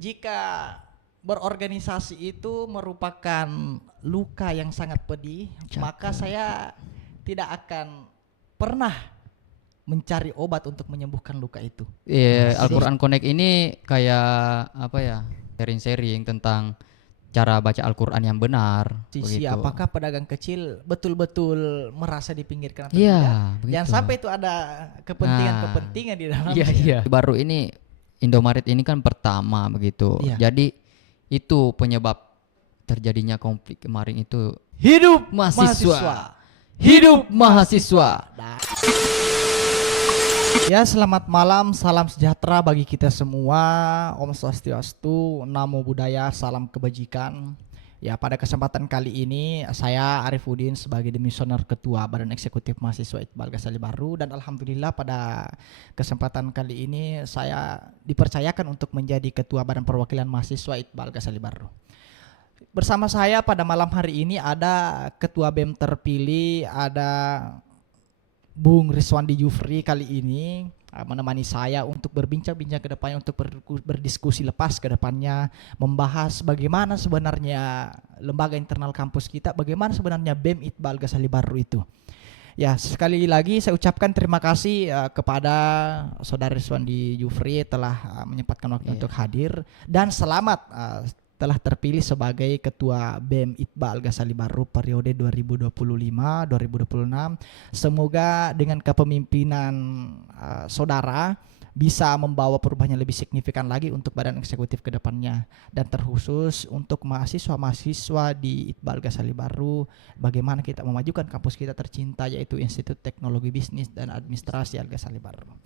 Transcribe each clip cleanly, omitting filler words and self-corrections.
Jika berorganisasi itu merupakan luka yang sangat pedih, maka saya tidak akan pernah mencari obat untuk menyembuhkan luka itu. Iya, Jadi Al-Quran Connect ini kayak apa ya? Sharing-sharing tentang cara baca Al-Quran yang benar, sisi begitu. apakah pedagang kecil betul-betul merasa dipinggirkan atau Iya, tidak? Jangan begitu. sampai itu ada Nah, kepentingan-kepentingan di iya dalamnya. iya. Baru ini Indomaret ini kan pertama begitu. Iya. Jadi itu penyebab terjadinya konflik kemarin itu. Hidup Mahasiswa. mahasiswa. Hidup mahasiswa. Ya, selamat malam, salam sejahtera bagi kita semua. Om Swastiastu, Namo Buddhaya, salam kebajikan. Ya, pada kesempatan kali ini saya Arifuddin sebagai Demisioner Ketua Badan Eksekutif Mahasiswa Iqbal Ghazali Baru, dan alhamdulillah pada kesempatan kali ini saya dipercayakan untuk menjadi Ketua Badan Perwakilan Mahasiswa Iqbal Ghazali Baru. Bersama saya pada malam hari ini ada Ketua BEM terpilih, ada Bung Riswandi Jufri kali ini menemani saya untuk berbincang-bincang ke depannya, untuk berdiskusi lepas ke depannya, membahas bagaimana sebenarnya lembaga internal kampus kita, bagaimana sebenarnya BEM Iqbal Ghazali Baru itu. Ya, sekali lagi saya ucapkan terima kasih kepada Saudara Riswandi Jufri telah menyempatkan waktu untuk hadir, dan selamat telah terpilih sebagai Ketua BEM Iqbal Ghazali Baru periode 2025-2026. Semoga dengan kepemimpinan saudara bisa membawa perubahan yang lebih signifikan lagi untuk badan eksekutif ke depannya, dan terkhusus untuk mahasiswa-mahasiswa di Iqbal Ghazali Baru, bagaimana kita memajukan kampus kita tercinta yaitu Institut Teknologi Bisnis dan Administrasi Al Ghazali Baru.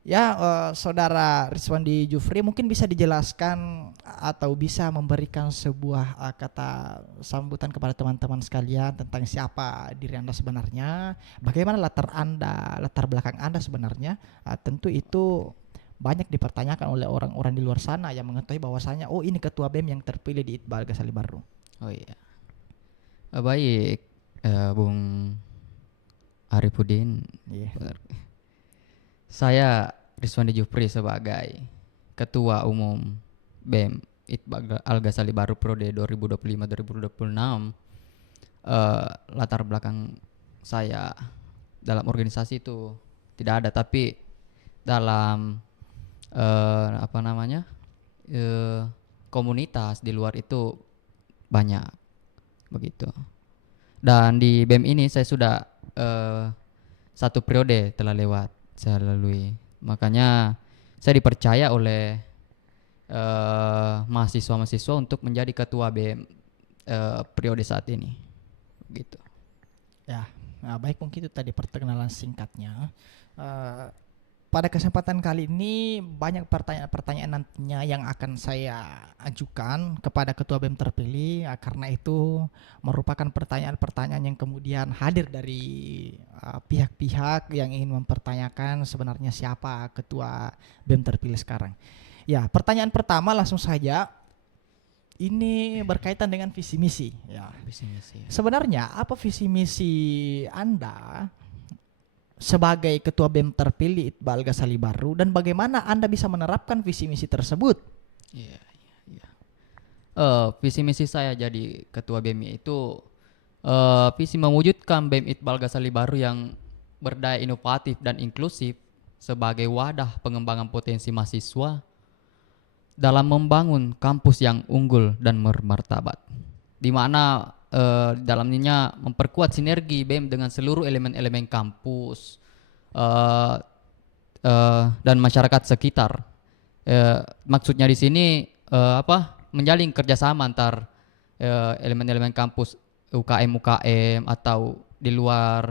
Ya, Saudara Riswandi Jufri mungkin bisa dijelaskan atau bisa memberikan sebuah kata sambutan kepada teman-teman sekalian tentang siapa diri Anda sebenarnya, bagaimana latar belakang Anda sebenarnya. Tentu itu banyak dipertanyakan oleh orang-orang di luar sana yang mengetahui bahwasanya oh, ini ketua BEM yang terpilih di Iqbal Ghazali Baru. Oh iya. Baik, Bung Arifuddin. Yeah. Saya Riswandi Jufri sebagai Ketua Umum BEM Iqbal Al-Ghazali Baru periode 2025-2026. Latar belakang saya dalam organisasi itu tidak ada, tapi dalam komunitas di luar itu banyak begitu. Dan di BEM ini saya sudah satu periode telah lewat saya lalui, makanya saya dipercaya oleh mahasiswa-mahasiswa untuk menjadi ketua BEM periode saat ini gitu. Ya, baik, mungkin itu tadi perkenalan singkatnya. Pada kesempatan kali ini banyak pertanyaan-pertanyaan nantinya yang akan saya ajukan kepada ketua BEM terpilih, karena itu merupakan pertanyaan-pertanyaan yang kemudian hadir dari pihak-pihak yang ingin mempertanyakan sebenarnya siapa ketua BEM terpilih sekarang. Ya, pertanyaan pertama langsung saja. Ini berkaitan dengan visi misi. Ya. Visi misi. Sebenarnya apa visi misi Anda sebagai ketua BEM terpilih Iqbal Ghazali Baru, dan bagaimana Anda bisa menerapkan visi misi tersebut? Iya. Visi misi saya jadi ketua BEM itu visi mewujudkan BEM Iqbal Ghazali Baru yang berdaya inovatif dan inklusif sebagai wadah pengembangan potensi mahasiswa dalam membangun kampus yang unggul dan bermartabat, di mana dalamnya memperkuat sinergi BEM dengan seluruh elemen-elemen kampus dan masyarakat sekitar. Maksudnya di sini menjalin kerjasama antar elemen-elemen kampus, UKM atau di luar,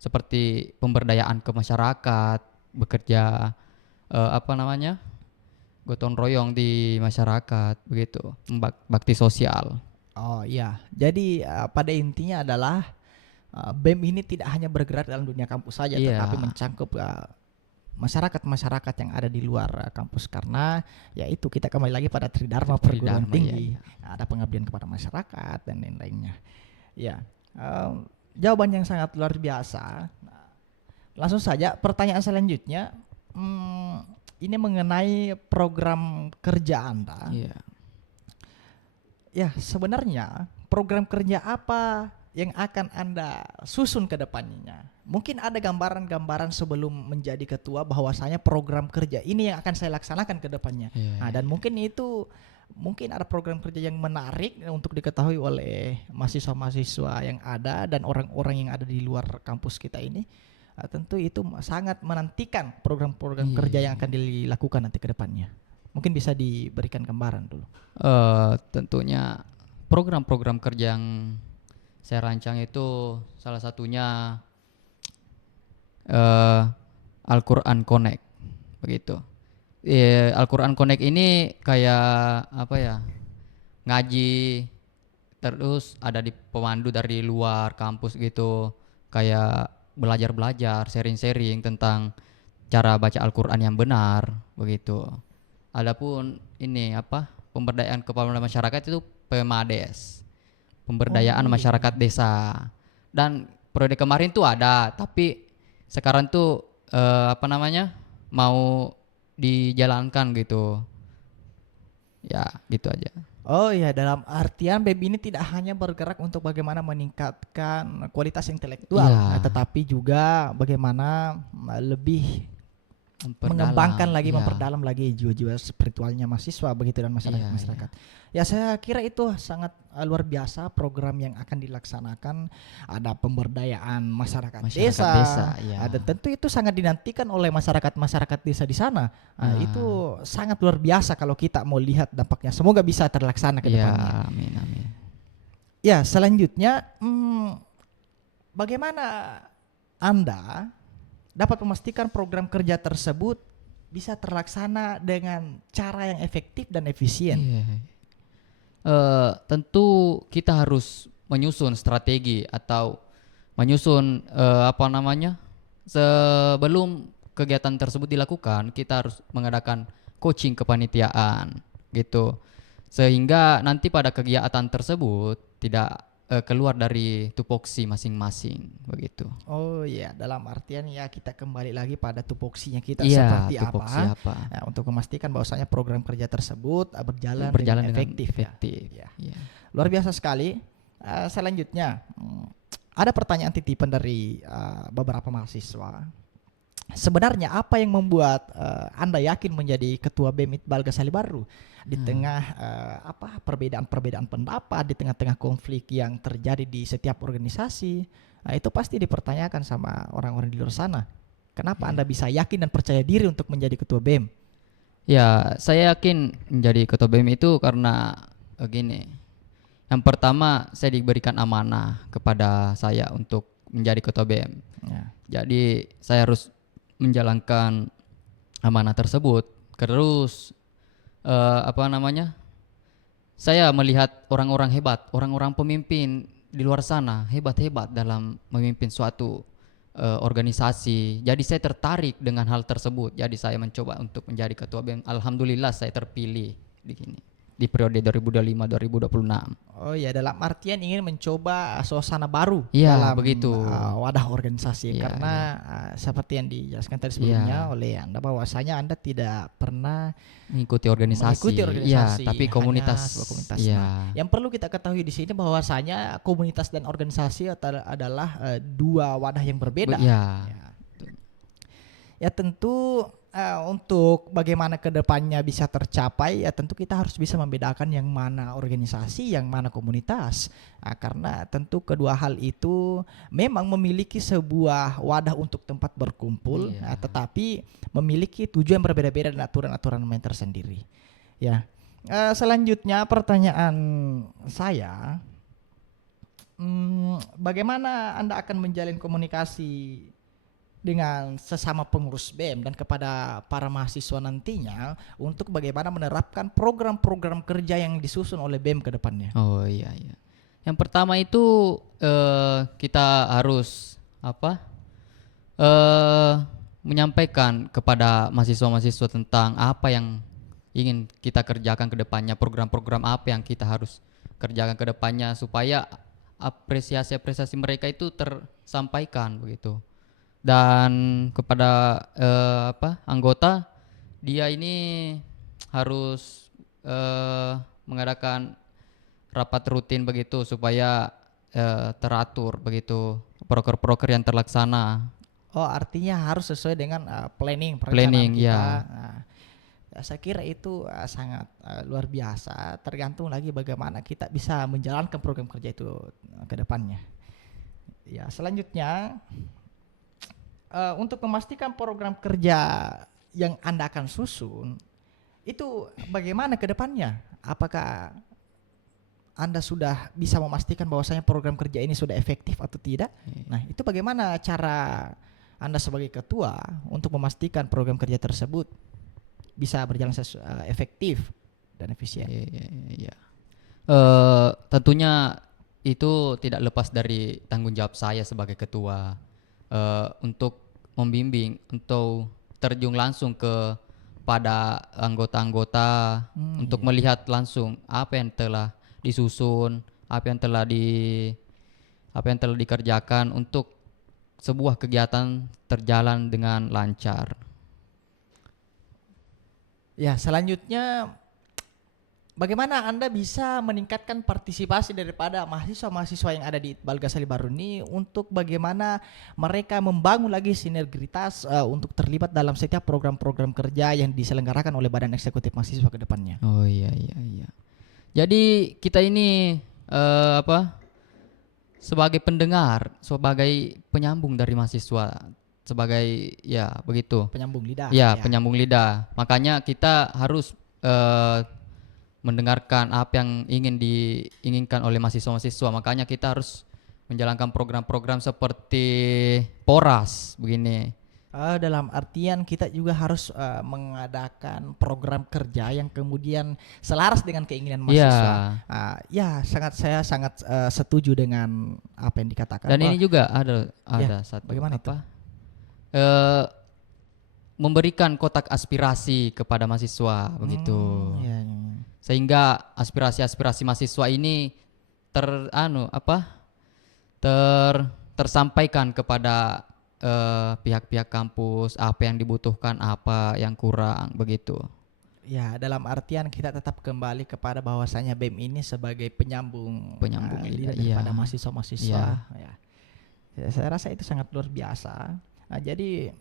seperti pemberdayaan ke masyarakat, bekerja gotong royong di masyarakat begitu, bakti sosial. Oh iya, jadi pada intinya adalah BEM ini tidak hanya bergerak dalam dunia kampus saja, tetapi mencangkup masyarakat-masyarakat yang ada di luar kampus, karena ya itu kita kembali lagi pada Tridharma perguruan tinggi. Ya. Ada pengabdian kepada masyarakat dan lain-lainnya. Ya, jawaban yang sangat luar biasa. Langsung saja pertanyaan selanjutnya. ini mengenai program kerja Anda. Iya. Ya, sebenarnya program kerja apa yang akan Anda susun ke depannya? Mungkin ada gambaran-gambaran sebelum menjadi ketua bahwasanya program kerja ini yang akan saya laksanakan ke depannya. Iya, Nah, iya, dan iya. mungkin ada program kerja yang menarik untuk diketahui oleh mahasiswa-mahasiswa yang ada dan orang-orang yang ada di luar kampus kita ini. Tentu itu sangat menantikan program-program Iya, kerja iya, yang akan iya. dilakukan nanti ke depannya. Mungkin bisa diberikan gambaran dulu. Tentunya program-program kerja yang saya rancang itu salah satunya eh, Al-Quran Connect begitu. Al-Quran Connect ini kayak apa ya, ngaji, terus ada di pemandu dari luar kampus gitu, kayak belajar-belajar, sharing-sharing tentang cara baca Al-Quran yang benar begitu. Adapun ini apa, pemberdayaan kepala masyarakat itu PMADES, pemberdayaan Oh iya. masyarakat desa. Dan periode kemarin tuh ada, tapi sekarang tuh apa namanya, mau dijalankan gitu. Ya, gitu aja. Oh iya, dalam artian BEM ini tidak hanya bergerak untuk bagaimana meningkatkan kualitas intelektual, Iya, tetapi juga bagaimana lebih memperdalam. mengembangkan lagi, Iya, memperdalam lagi jiwa-jiwa spiritualnya mahasiswa begitu dan iya, iya. masyarakat-masyarakat. Ya saya kira itu sangat luar biasa program yang akan dilaksanakan. Ada pemberdayaan masyarakat Masyarakat desa, desa, iya. dan tentu itu sangat dinantikan oleh masyarakat-masyarakat desa di sana. Nah, Itu sangat luar biasa kalau kita mau lihat dampaknya. Semoga bisa terlaksana ke iya, depannya. amin, amin. Ya, selanjutnya, bagaimana Anda dapat memastikan program kerja tersebut bisa terlaksana dengan cara yang efektif dan efisien? Iya. Tentu kita harus menyusun strategi atau menyusun apa namanya, sebelum kegiatan tersebut dilakukan kita harus mengadakan coaching kepanitiaan gitu, sehingga nanti pada kegiatan tersebut tidak keluar dari tupoksi masing-masing begitu. Oh iya, dalam artian ya kita kembali lagi pada tupoksinya kita Iya, seperti tupoksi apa, apa, untuk memastikan bahwasanya program kerja tersebut berjalan dengan berjalan dengan efektif ya. efektif. Ya. Iya. Luar biasa sekali. Selanjutnya, ada pertanyaan titipan dari beberapa mahasiswa. Sebenarnya apa yang membuat Anda yakin menjadi ketua BEM Iqbal Ghazali Baru di tengah perbedaan-perbedaan pendapat, di tengah-tengah konflik yang terjadi di setiap organisasi? Itu pasti dipertanyakan sama orang-orang di luar sana. Kenapa Iya. Anda bisa yakin dan percaya diri untuk menjadi ketua BEM? Ya, saya yakin menjadi ketua BEM itu karena gini. Yang pertama, saya diberikan amanah kepada saya untuk menjadi ketua BEM. Ya. Jadi, saya harus menjalankan amanah tersebut. Terus apa namanya? Saya melihat orang-orang hebat, orang-orang pemimpin di luar sana hebat-hebat dalam memimpin suatu organisasi. Jadi saya tertarik dengan hal tersebut. Jadi saya mencoba untuk menjadi ketua BEM. Alhamdulillah saya terpilih di periode 2025-2026. Oh ya, dalam artian ingin mencoba suasana baru Iya, dalam begitu. wadah organisasi, Iya, karena iya. Seperti yang dijelaskan tadi Iya, sebelumnya oleh Anda bahwasanya Anda tidak pernah mengikuti organisasi. mengikuti Iya, organisasi, tapi hanya komunitas. sebuah komunitas. Iya. Nah, yang perlu kita ketahui di sini bahwasanya komunitas dan organisasi adalah dua wadah yang berbeda. Iya. Ya. Ya tentu untuk bagaimana kedepannya bisa tercapai, ya tentu kita harus bisa membedakan yang mana organisasi, yang mana komunitas. Karena tentu kedua hal itu memang memiliki sebuah wadah untuk tempat berkumpul, Iya. tetapi memiliki tujuan berbeda-beda dan aturan-aturan main tersendiri. Ya. Selanjutnya pertanyaan saya, bagaimana Anda akan menjalin komunikasi dengan sesama pengurus BEM dan kepada para mahasiswa nantinya untuk bagaimana menerapkan program-program kerja yang disusun oleh BEM ke depannya? Oh iya, iya. Yang pertama itu kita harus apa? Menyampaikan kepada mahasiswa-mahasiswa tentang apa yang ingin kita kerjakan ke depannya, program-program apa yang kita harus kerjakan ke depannya supaya apresiasi-apresiasi mereka itu tersampaikan begitu. Dan kepada anggota dia ini harus mengadakan rapat rutin begitu supaya teratur begitu proker-proker yang terlaksana. Oh, artinya harus sesuai dengan planning perencanaan Planning, kita. ya. Nah, ya, saya kira itu sangat luar biasa. Tergantung lagi bagaimana kita bisa menjalankan program kerja itu ke depannya. Ya, selanjutnya untuk memastikan program kerja yang Anda akan susun itu bagaimana ke depannya? Apakah Anda sudah bisa memastikan bahwasanya program kerja ini sudah efektif atau tidak? Nah, itu bagaimana cara Anda sebagai ketua untuk memastikan program kerja tersebut bisa berjalan efektif dan efisien? Iya. Tentunya itu tidak lepas dari tanggung jawab saya sebagai ketua untuk membimbing, untuk terjun langsung pada anggota-anggota untuk Iya. melihat langsung apa yang telah disusun, apa yang telah dikerjakan untuk sebuah kegiatan terjalan dengan lancar. Ya, selanjutnya bagaimana Anda bisa meningkatkan partisipasi daripada mahasiswa-mahasiswa yang ada di Iqbal Ghazali Baru ini untuk bagaimana mereka membangun lagi sinergitas untuk terlibat dalam setiap program-program kerja yang diselenggarakan oleh Badan Eksekutif Mahasiswa ke depannya? Oh iya. Jadi kita ini sebagai pendengar, sebagai penyambung dari mahasiswa, sebagai ya begitu. Penyambung lidah. Ya, penyambung lidah. Makanya kita harus mendengarkan apa yang diinginkan oleh mahasiswa-mahasiswa. Makanya kita harus menjalankan program-program seperti Poras begini. Dalam artian kita juga harus mengadakan program kerja yang kemudian selaras dengan keinginan mahasiswa. Saya sangat setuju dengan apa yang dikatakan. Dan ini juga ada satu bagaimana itu? Memberikan kotak aspirasi kepada mahasiswa begitu. Iya. Sehingga aspirasi-aspirasi mahasiswa ini tersampaikan kepada pihak-pihak kampus, apa yang dibutuhkan, apa yang kurang begitu. Ya, dalam artian kita tetap kembali kepada bahwasanya BEM ini sebagai penyambung lidah daripada mahasiswa-mahasiswa. Ya. Saya rasa itu sangat luar biasa. Jadi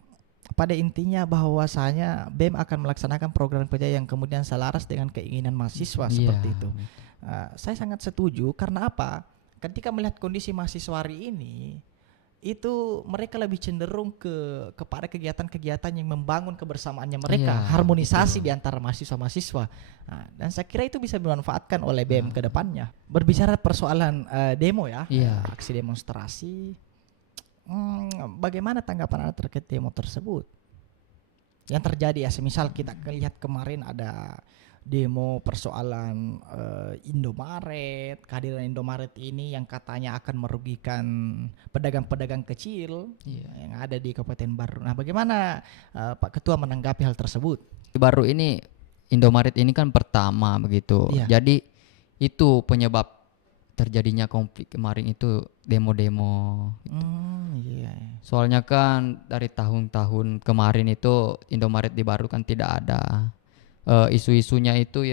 pada intinya bahwasanya BEM akan melaksanakan program kerja yang kemudian selaras dengan keinginan mahasiswa seperti itu. Saya sangat setuju karena apa? Ketika melihat kondisi mahasiswa hari ini, itu mereka lebih cenderung kepada kegiatan-kegiatan yang membangun kebersamaannya mereka, harmonisasi di antara mahasiswa-mahasiswa. Dan saya kira itu bisa dimanfaatkan oleh BEM ke depannya. Berbicara persoalan demo aksi demonstrasi. Bagaimana tanggapan Anda terkait demo tersebut? Yang terjadi semisal kita lihat kemarin ada demo persoalan Indomaret, kehadiran Indomaret ini yang katanya akan merugikan pedagang-pedagang kecil yang ada di Kabupaten Baru. Nah, bagaimana Pak Ketua menanggapi hal tersebut? Baru ini Indomaret ini kan pertama begitu. Jadi itu penyebab terjadinya konflik kemarin itu demo-demo. Soalnya kan dari tahun-tahun kemarin itu Indomaret di Baru kan tidak ada. Isu-isunya itu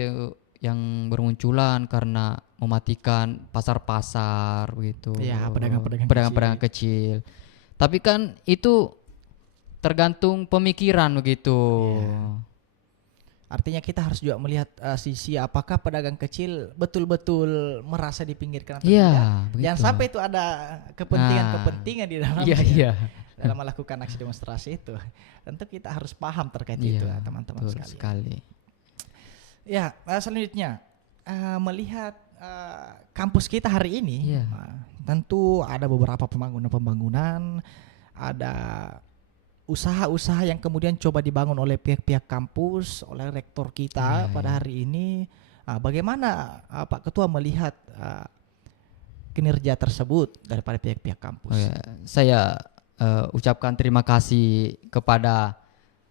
yang bermunculan karena mematikan pasar-pasar begitu. Pedagang-pedagang kecil. Tapi kan itu tergantung pemikiran begitu. Artinya kita harus juga melihat sisi apakah pedagang kecil betul-betul merasa dipinggirkan atau tidak. Jangan sampai itu ada kepentingan di dalamnya. Dalam melakukan aksi demonstrasi itu. Tentu kita harus paham terkait itu teman-teman sekalian. Ya, selanjutnya melihat kampus kita hari ini, tentu ada beberapa pembangunan, ada usaha-usaha yang kemudian coba dibangun oleh pihak-pihak kampus, oleh rektor kita pada hari ini. Bagaimana Pak Ketua melihat kinerja tersebut daripada pihak-pihak kampus? Saya ucapkan terima kasih kepada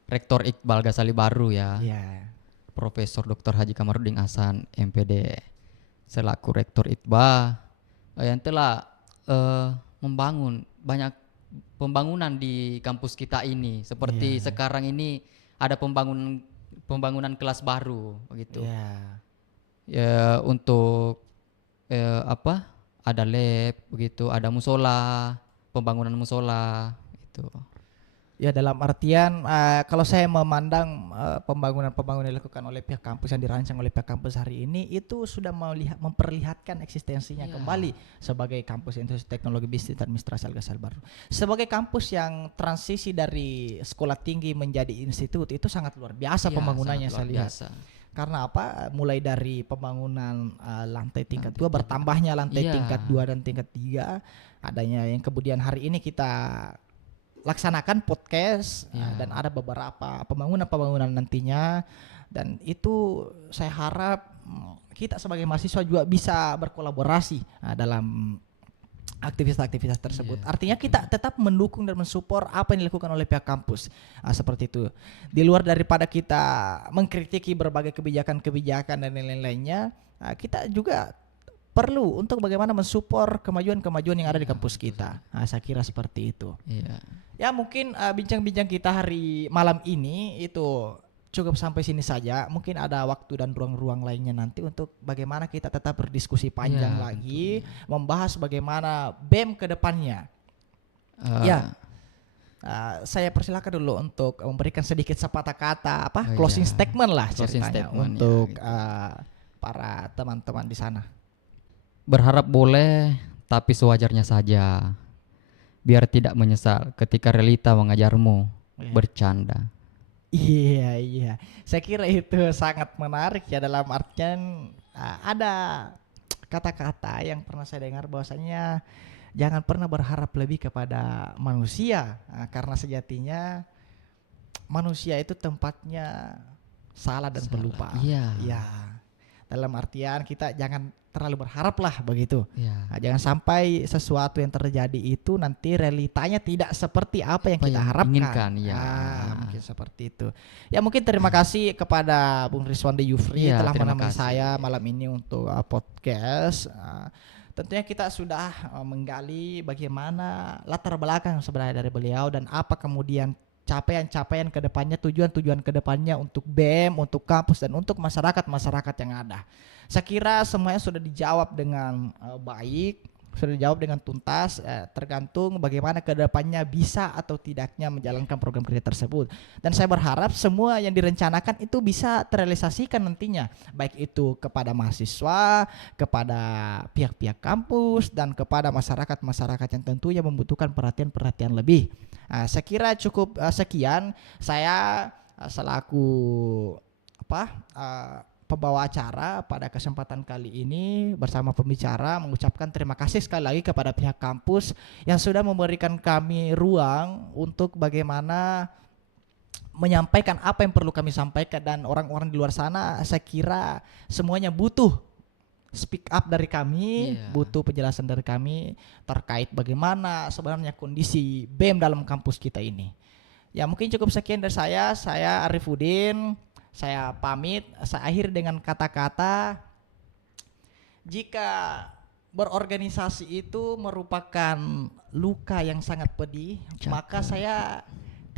Rektor Iqbal Ghazali Baru Profesor Dr. Haji Kamarudin Hasan MPD selaku Rektor Iqbal yang telah membangun banyak pembangunan di kampus kita ini. Seperti sekarang ini ada pembangunan pembangunan kelas baru begitu. Ya. Ya untuk apa? Ada lab begitu, ada musola, pembangunan musola itu. Ya, dalam artian kalau saya memandang pembangunan-pembangunan yang dilakukan oleh pihak kampus yang dirancang oleh pihak kampus hari ini itu sudah memperlihatkan eksistensinya Iya. kembali sebagai kampus Institut Teknologi Bisnis dan Administrasi Al-Ghazali Baru. Sebagai kampus yang transisi dari sekolah tinggi menjadi institut itu sangat luar biasa Iya, pembangunannya sangat saya luar lihat. biasa. Karena apa? Mulai dari pembangunan lantai tingkat Lantai 2, bertambahnya lantai Iya. tingkat 2 dan tingkat 3, adanya yang kemudian hari ini kita laksanakan podcast Iya. dan ada beberapa pembangunan nantinya, dan itu saya harap kita sebagai mahasiswa juga bisa berkolaborasi dalam aktivitas-aktivitas tersebut. Iya, Artinya kita tetap mendukung dan mensupport apa yang dilakukan oleh pihak kampus. Seperti itu. Di luar daripada kita mengkritiki berbagai kebijakan-kebijakan dan lain-lainnya, kita juga perlu untuk bagaimana mensupport kemajuan-kemajuan yang ada di kampus kita. Saya kira seperti itu. Iya. Ya mungkin bincang-bincang kita hari malam ini itu cukup sampai sini saja. Mungkin ada waktu dan ruang-ruang lainnya nanti untuk bagaimana kita tetap berdiskusi panjang Iya, lagi, membahas bagaimana BEM ke depannya. Ya. Saya persilakan dulu untuk memberikan sedikit sepatah kata closing iya. statement lah Closing ceritanya statement, untuk ya, para teman-teman di sana. Berharap boleh, tapi sewajarnya saja. Biar tidak menyesal ketika realita mengajarmu Iya. bercanda. Iya. Saya kira itu sangat menarik ya, dalam artian ada kata-kata yang pernah saya dengar bahwasanya jangan pernah berharap lebih kepada manusia, karena sejatinya manusia itu tempatnya salah dan pelupa. Iya. Ya. Dalam artian kita jangan terlalu berharap lah begitu. Iya. Jangan sampai sesuatu yang terjadi itu nanti realitanya tidak seperti apa yang Apa kita yang harapkan. inginkan, ya. Mungkin seperti itu. Ya mungkin terima kasih kepada Bung Rizwande Yufri Iya, telah terima menemani kasih. saya malam ini untuk podcast. Tentunya kita sudah menggali bagaimana latar belakang sebenarnya dari beliau dan apa kemudian capaian-capaian kedepannya, tujuan-tujuan kedepannya untuk BEM, untuk kampus dan untuk masyarakat yang ada. Saya kira semuanya sudah dijawab dengan baik, sudah dijawab dengan tuntas, tergantung bagaimana kedepannya bisa atau tidaknya menjalankan program kerja tersebut. Dan saya berharap semua yang direncanakan itu bisa terrealisasikan nantinya, baik itu kepada mahasiswa, kepada pihak-pihak kampus, dan kepada masyarakat yang tentunya membutuhkan perhatian lebih. Saya kira cukup sekian. Saya selaku pembawa acara pada kesempatan kali ini bersama pembicara mengucapkan terima kasih sekali lagi kepada pihak kampus yang sudah memberikan kami ruang untuk bagaimana menyampaikan apa yang perlu kami sampaikan, dan orang-orang di luar sana saya kira semuanya butuh speak up dari kami, Iya. butuh penjelasan dari kami terkait bagaimana sebenarnya kondisi BEM dalam kampus kita ini. Ya mungkin cukup sekian dari saya Arifuddin. Saya pamit, saya akhiri dengan kata-kata, jika berorganisasi itu merupakan luka yang sangat pedih, maka saya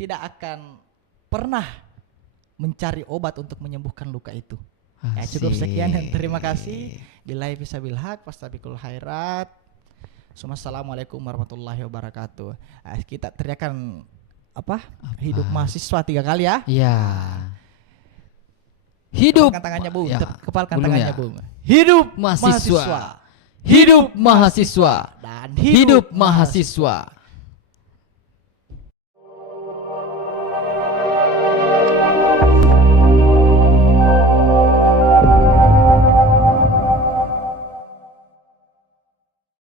tidak akan pernah mencari obat untuk menyembuhkan luka itu. Ya, cukup sekian dan terima kasih. Billahi fissabil haq, fastabiqul khairat. Assalamualaikum warahmatullahi wabarakatuh. Kita teriakan hidup mahasiswa 3 kali ya. Iya. Hidup Kepalkan tangannya Bung. Ya, Kepalkan belum tangannya ya. Bung. Hidup mahasiswa. Hidup mahasiswa. Dan Hidup mahasiswa.